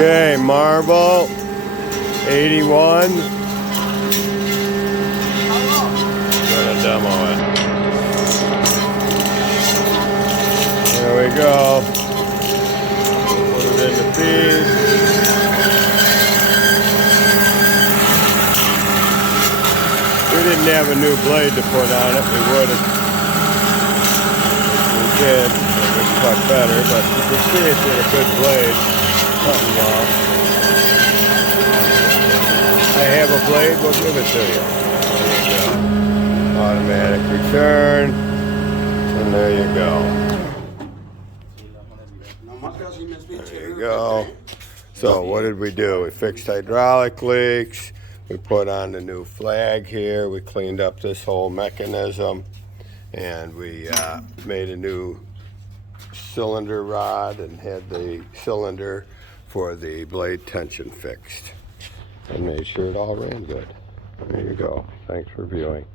Okay, Marvel81. Gonna demo it. There we go. Put it in the feed. We didn't have a new blade to put on it. We would have. We did. It would cut better, but you can see it's in a good blade. Cutting well. I have a blade, we'll give it to you. There you go. Automatic return. And there you go. There you go. So what did we do? We fixed hydraulic leaks. We put on the new flag here. We cleaned up this whole mechanism. And we made a new cylinder rod and had the cylinder for the blade tension fixed. And made sure it all ran good. There you go. Thanks for viewing.